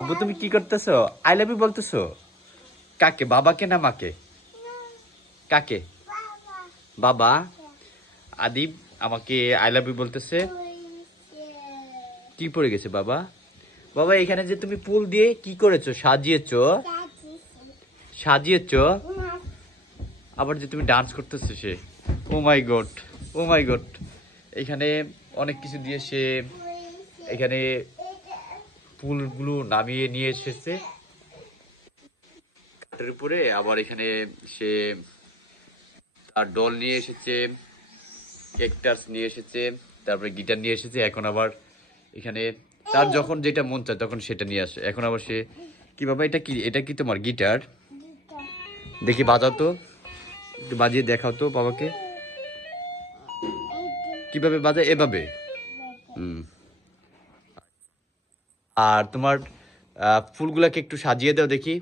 আব্বু, তুমি কি করতেছো? আই লাভ ইউ বলতেছো? কাকে? বাবাকে না মাকে? কাকে? বাবা? আদিব আমাকে আই লাভ ইউ বলতেছে। কি পড়ে গেছে বাবা? বাবা, এখানে যে তুমি ফুল দিয়ে কি করেছ? সাজিয়েছো? সাজিয়েছো? আবার যে তুমি ডান্স করতেছো সে। ও মাই গড ও মাই গড এখানে অনেক কিছু দিয়ে সে এখানে ফুলগুলো নামিয়ে নিয়ে এসেছে। কাঠের উপরে আবার এখানে সে তার ডল নিয়ে এসেছে কেকটাস নিয়ে এসেছে, তারপরে গিটার নিয়ে এসেছে, এখন আবার এখানে তার যখন যেটা মন চায় তখন সেটা নিয়ে আসে। এখন আবার সে কি বাবা এটা কি এটা কি তোমার গিটার দেখি বাজাও তো, একটু বাজিয়ে দেখাও তো বাবাকে। কীভাবে বাজায়? এভাবে। হুম। আর তোমার ফুলগুলোকে একটু সাজিয়ে দাও দেখি।